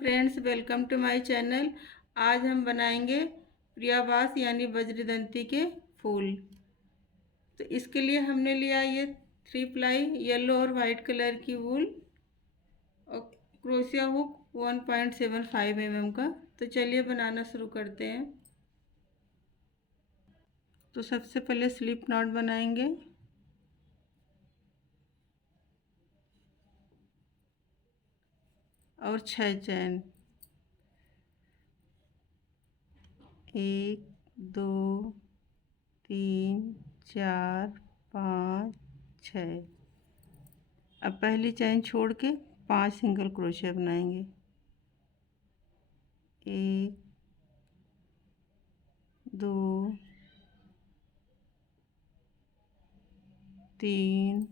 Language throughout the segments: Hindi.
Friends, welcome to my channel. आज हम बनाएंगे प्रियावास यानी वज्रदंती के फूल। तो इसके लिए हमने लिया ये 3 प्लाई येलो और वाइट कलर की वूल और क्रोशिया हुक 1.75 mm का। तो चलिए बनाना शुरू करते हैं। तो सबसे पहले स्लिप नॉट बनाएंगे। और 6 चैन, 1 2 3 4 5 6। अब पहली चैन छोड़ के 5 सिंगल क्रोशिया बनाएंगे। 1 2 3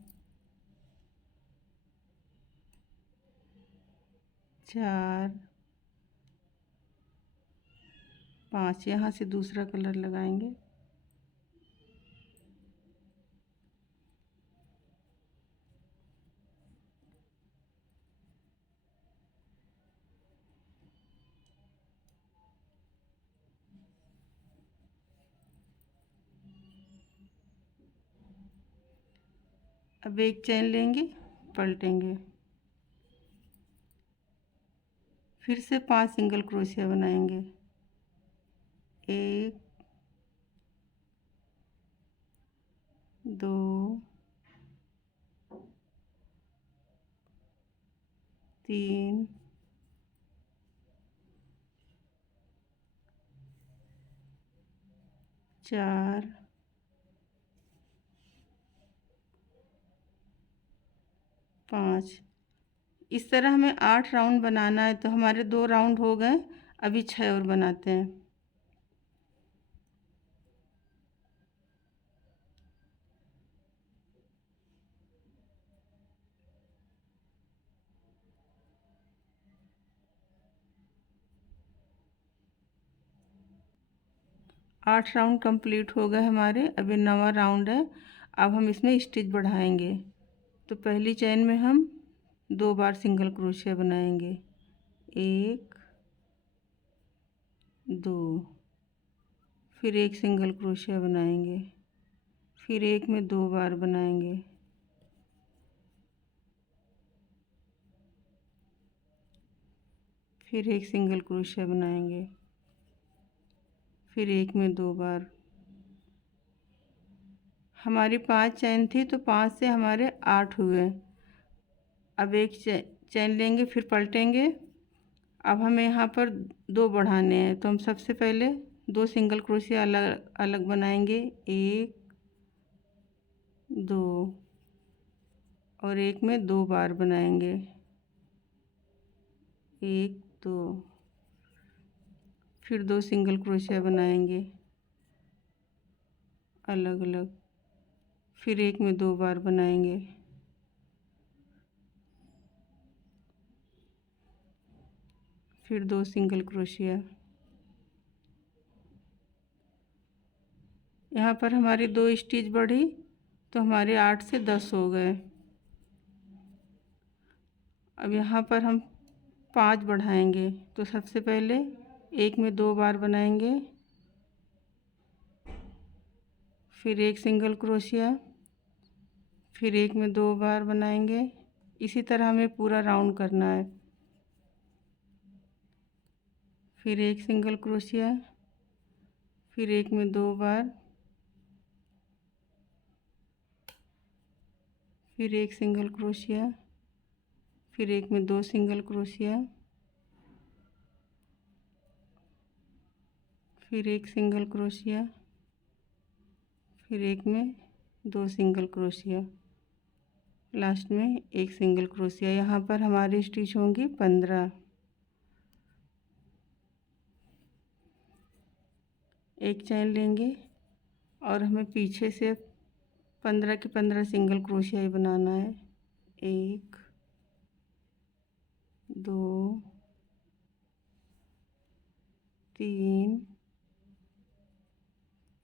4 5। यहाँ से दूसरा कलर लगाएंगे। अब एक चैन लेंगे, पलटेंगे, फिर से 5 सिंगल क्रोशिया बनाएंगे। 1 2 3 4 5। इस तरह हमें 8 राउंड बनाना है। तो हमारे 2 राउंड हो गए, अभी 6 और बनाते हैं। 8 राउंड कंप्लीट हो गए हमारे, अभी 9वां राउंड है। अब हम इसमें स्टिच बढ़ाएंगे। तो पहली चैन में हम 2 बार सिंगल क्रोशिया बनाएंगे। 1 2, फिर एक सिंगल क्रोशिया बनाएंगे, फिर एक में 2 बार बनाएंगे, फिर एक सिंगल क्रोशिया बनाएंगे, फिर एक में 2 बार। हमारी 5 चैन थी तो 5 से हमारे 8 हुए। अब एक चैन लेंगे, फिर पलटेंगे। अब हमें यहाँ पर 2 बढ़ाने हैं। तो हम सबसे पहले 2 सिंगल क्रोशिया अलग अलग बनाएंगे। 1 2 और एक में 2 बार बनाएंगे। 1 2, फिर 2 सिंगल क्रोशिया बनाएंगे अलग अलग, फिर एक में 2 बार बनाएंगे, फिर 2 सिंगल क्रोशिया। यहाँ पर हमारी 2 स्टिच बढ़ी तो हमारे 8 से 10 हो गए। अब यहाँ पर हम 5 बढ़ाएंगे। तो सबसे पहले एक में 2 बार बनाएंगे, फिर एक सिंगल क्रोशिया, फिर एक में 2 बार बनाएंगे। इसी तरह हमें पूरा राउंड करना है। फिर एक सिंगल क्रोशिया, फिर एक में 2 बार, फिर एक सिंगल क्रोशिया, फिर एक में 2 सिंगल क्रोशिया, फिर एक सिंगल क्रोशिया, फिर एक में 2 सिंगल क्रोशिया, लास्ट में एक सिंगल क्रोशिया। यहाँ पर हमारी स्टिच होंगी 15। एक चैन लेंगे और हमें पीछे से 15 के 15 सिंगल क्रोशिया ही बनाना है। 1 2 3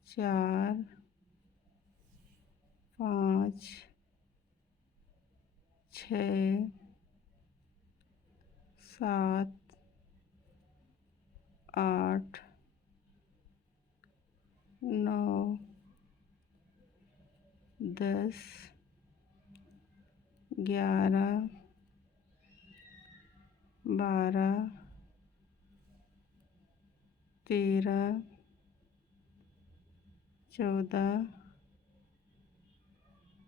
4 5 6 7 8 9 10 11 12 13 14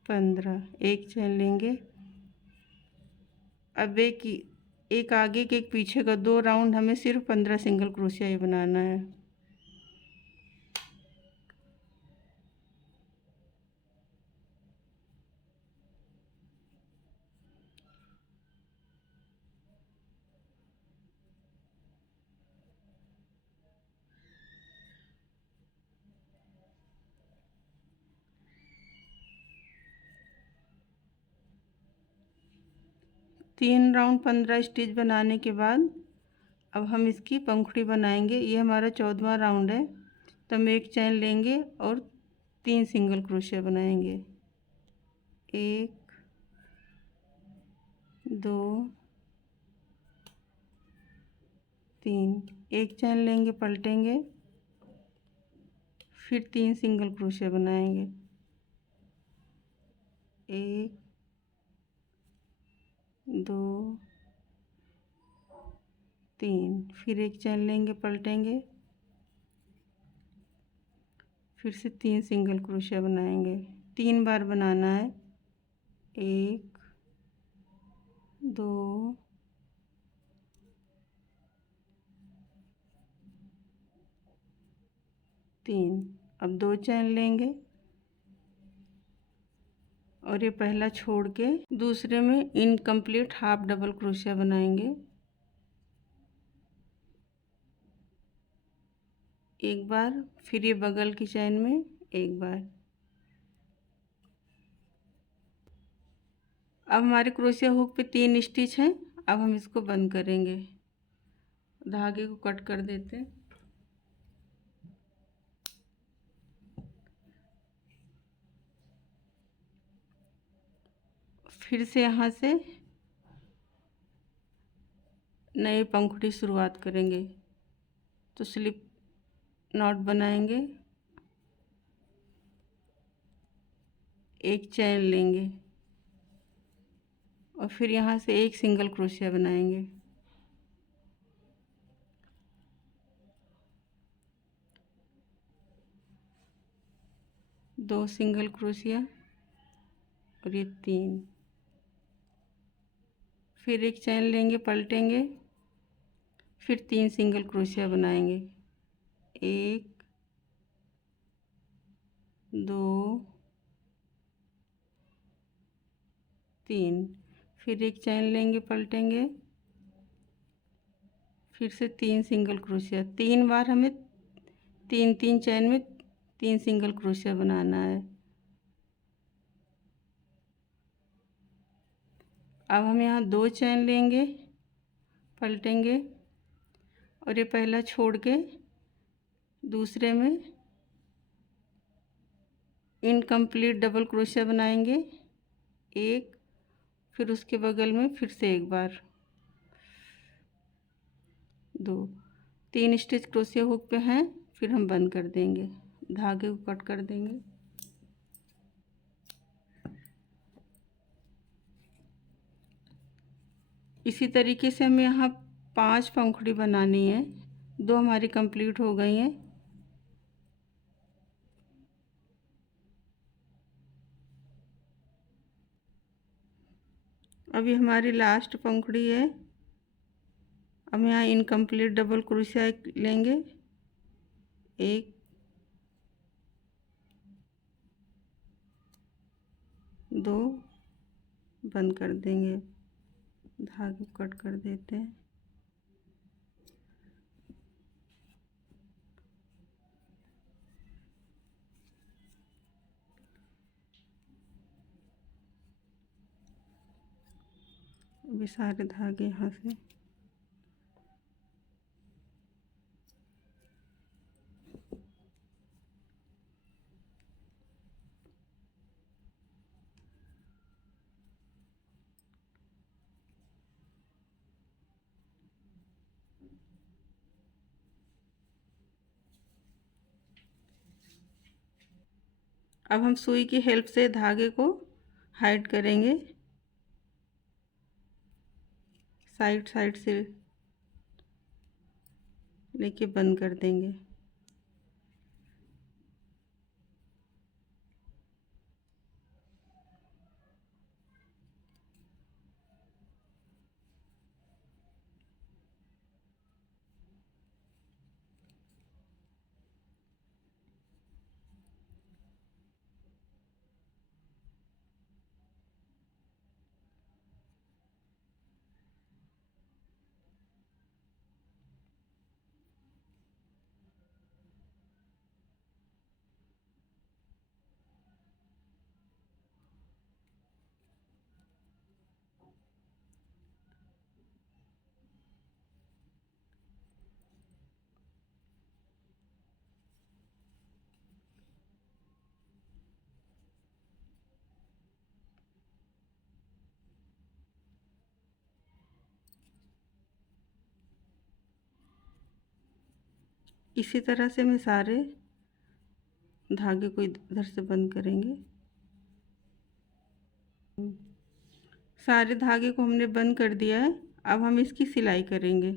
15 एक चेन लेंगे। अब एक आगे के एक पीछे का 2 राउंड हमें सिर्फ 15 सिंगल क्रोशिया ही बनाना है। तीन राउंड 15 स्टिच बनाने के बाद अब हम इसकी पंखुड़ी बनाएंगे। ये हमारा 14वां राउंड है, तो हम एक चैन लेंगे और 3 सिंगल क्रोशिया बनाएंगे। 1 2 3 एक चैन लेंगे, पलटेंगे, फिर 3 सिंगल क्रोशिया बनाएंगे। 1 2 3 फिर एक चैन लेंगे, पलटेंगे, फिर से 3 सिंगल क्रोशिया बनाएंगे। 3 बार बनाना है। 1 2 3 अब 2 चैन लेंगे और ये पहला छोड़ के दूसरे में इनकम्प्लीट हाफ डबल क्रोशिया बनाएंगे। एक बार, फिर ये बगल की चैन में एक बार। अब हमारे क्रोशिया हुक पे 3 स्टिच हैं। अब हम इसको बंद करेंगे। धागे को कट कर देते हैं। फिर से यहाँ से नए पंखुड़ी शुरुआत करेंगे। तो स्लिप नॉट बनाएंगे, एक चैन लेंगे और फिर यहाँ से एक सिंगल क्रोशिया बनाएंगे। दो सिंगल क्रोशिया और ये 3, फिर एक चैन लेंगे, पलटेंगे, फिर 3 सिंगल क्रोशिया बनाएंगे। 1 2 3 फिर एक चैन लेंगे, पलटेंगे, फिर से 3 सिंगल क्रोशिया। 3 बार हमें 3 चैन में 3 सिंगल क्रोशिया बनाना है। अब हम यहाँ 2 चैन लेंगे, पलटेंगे और ये पहला छोड़ के दूसरे में इनकम्प्लीट डबल क्रोशिया बनाएंगे। एक, फिर उसके बगल में फिर से एक बार। 2 3 स्टिच क्रोशिया हुक पे हैं, फिर हम बंद कर देंगे। धागे को कट कर देंगे। इसी तरीके से हमें यहाँ 5 पंखुड़ी बनानी है। 2 हमारी कंप्लीट हो गई हैं। अभी हमारी लास्ट पंखुड़ी है। अब यहाँ इनकम्प्लीट डबल क्रोशिया लेंगे, 1 2 बंद कर देंगे। धागे को कट कर देते हैं। अभी सारे धागे यहाँ से अब हम सुई की हेल्प से धागे को हाइड करेंगे, साइड साइड से लेके बंद कर देंगे। इसी तरह से मैं सारे धागे को इधर से बंद करेंगे। सारे धागे को हमने बंद कर दिया है। अब हम इसकी सिलाई करेंगे।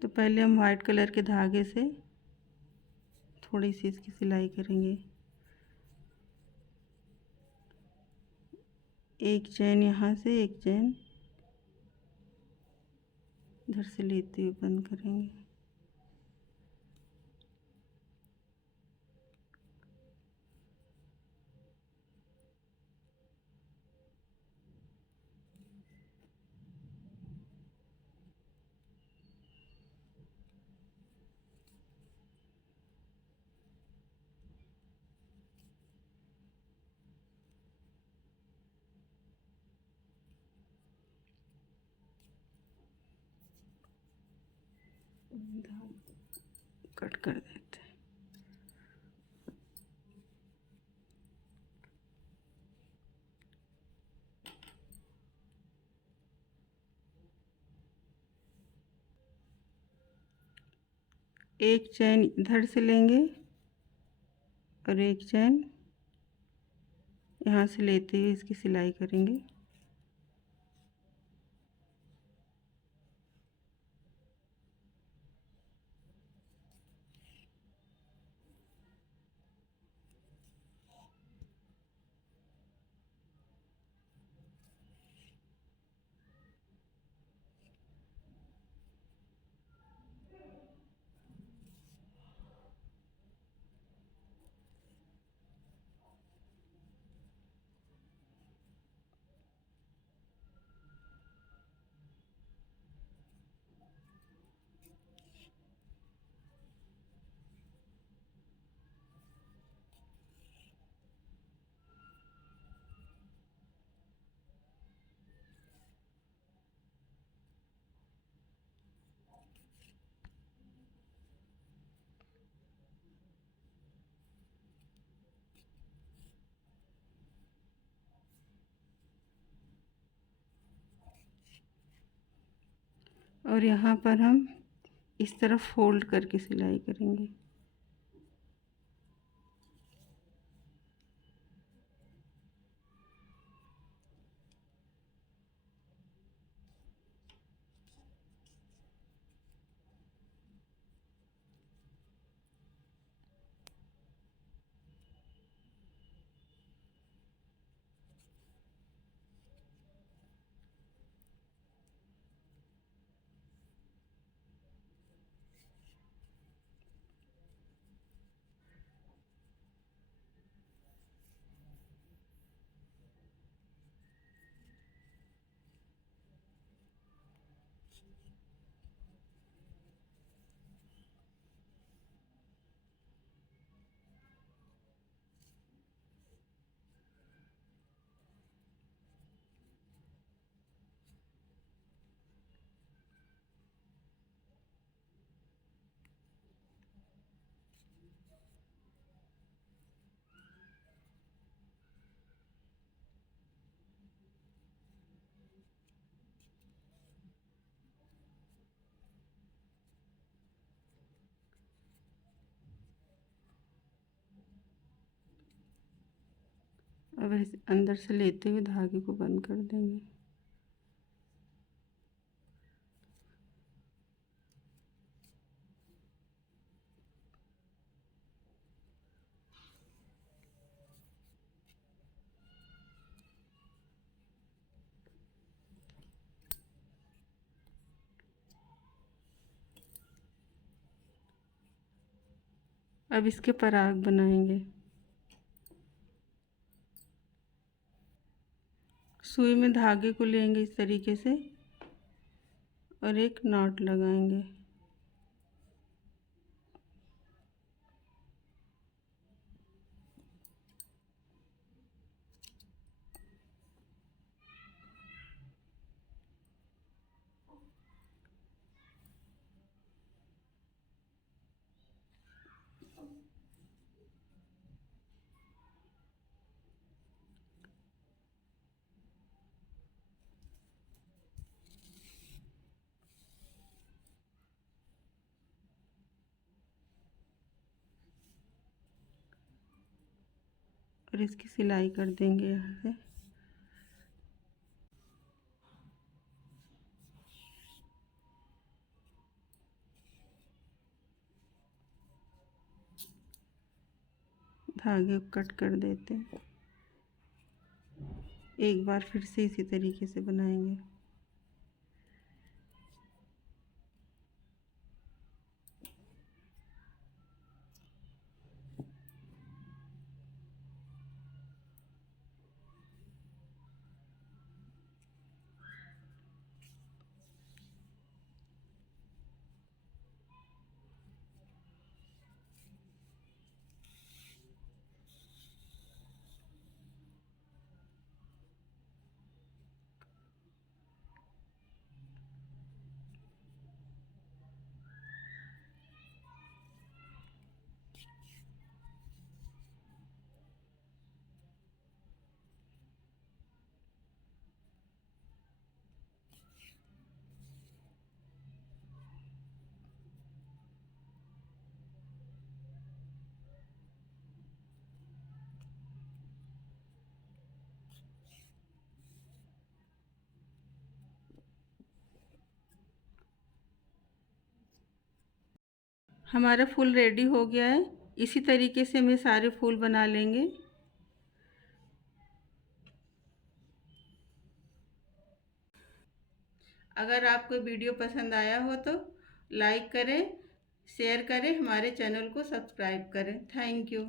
तो पहले हम वाइट कलर के धागे से थोड़ी सी इसकी सिलाई करेंगे। एक चैन यहाँ से, एक चैन इधर से लेते हुए बंद करेंगे। कट कर देते हैं। एक चैन इधर से लेंगे और एक चैन यहाँ से लेते हुए इसकी सिलाई करेंगे। और यहाँ पर हम इस तरफ फोल्ड करके सिलाई करेंगे। अब इस अंदर से लेते हुए धागे को बंद कर देंगे। अब इसके पराग बनाएंगे। सुई में धागे को लेंगे इस तरीके से और एक नॉट लगाएंगे। और इसकी सिलाई कर देंगे यहाँ से। धागे को कट कर देते हैं। एक बार फिर से इसी तरीके से बनाएंगे। हमारा फूल रेडी हो गया है। इसी तरीके से हमें सारे फूल बना लेंगे। अगर आपको वीडियो पसंद आया हो तो लाइक करें, शेयर करें, हमारे चैनल को सब्सक्राइब करें। Thank you.